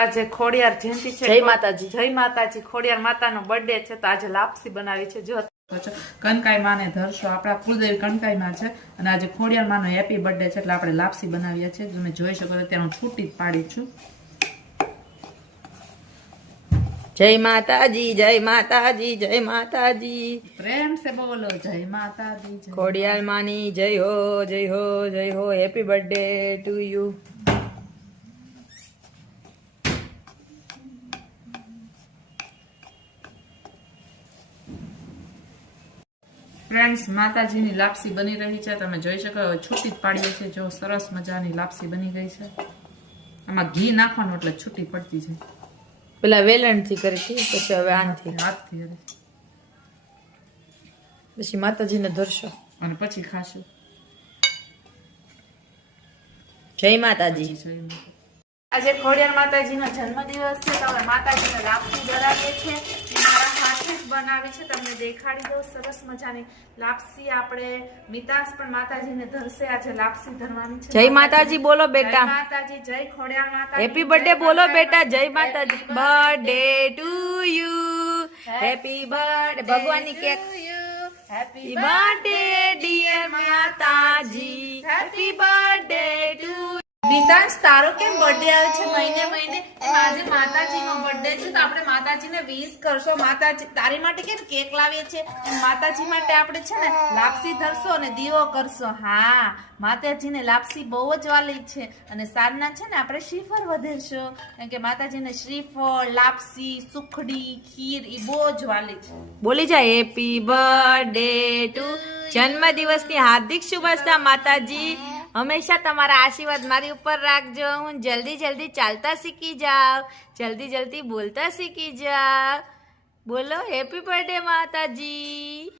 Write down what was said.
આજે ખોડિયાર જયંતિ છે. જય માતાજી. જય માતાજી. ખોડિયાર માતાનો બર્થડે છે તો આજે લાપસી બનાવી છે. જો કનકાઈ માને ધરશો, આપણા કુલદેવી કનકાઈ માં છે અને આજે ખોડિયાર માનો હેપી બર્થડે છે એટલે આપણે લાપસી બનાવ્યા છે. તમે જોઈ શકો અત્યારે હું છૂટી જ પાડી છું. જય માતાજી, જય માતાજી, જય માતાજી. પ્રેમ સે બોલો જય માતાજી. ખોડિયાર માની જય હો, જય હો, જય હો. Happy birthday to you. Friends, માતાજીની લાપસી બની રહી છે. તમે જોઈ શકો હવે છૂટી જ પાડીએ છે. જો સરસ મજાની લાપસી બની ગઈ છે. આમાં ઘી નાખવાનું એટલે છૂટી પડતી છે. પેલા વેલણ થી કરી હતી, પછી હવે આનથી હાથથી હવે. પછી માતાજીને ધરશો અને પછી ખાશું. જય માતાજી. આજે ખોડિયાર માતાજીનો જન્મદિવસ છે તો અમે માતાજીને લાપસી ધરાવીએ છીએ. મારા હાથે જ બનાવી છે, તમને દેખાડી દઉં. સરસ મજાની લાપસી આપણે મિતાસ પણ માતાજીને ધરશે. આજે લાપસી ધરવાની છે. જય માતાજી બોલો બેટા. જય માતાજી, જય ખોડિયાર માતાજી. હેપી બર્થડે બોલો બેટા. જય Mataji. Birthday to you. Happy birthday. ભગવાનની cake. Happy birthday dear Mataji. Happy birthday to. Nitansh, તારો કેમ બર્થડે આવે છે મહિને મહિને? આજે માતાજીનો બર્થડે છે તો આપણે માતાજીને વિશ કરશો. માતાજી તારી માટે કેમ કેક લાવીએ છે, માતાજી માટે આપણે છે ને લાપસી ધરશો અને દીવો કરશો. હા, માતાજીને લાપસી બહુ જ વાલી છે અને સાંજના છે ને આપણે શ્રીફળ વધેરશો, કારણ કે માતાજીને શ્રીફળ, લાપસી, સુખડી, ખીર એ બહુ જ વાલી છે. બોલી જાય હેપી બર્થડે ટુ. જન્મદિવસની હાર્દિક શુભેચ્છા માતાજી. હંમેશા તમારા આશીર્વાદ મારી ઉપર રાખજો. હું જલ્દી જલ્દી ચાલતા શીખી જાઉં, જલ્દી જલ્દી બોલતા શીખી જાઉં. બોલો હેપી બર્થડે માતાજી.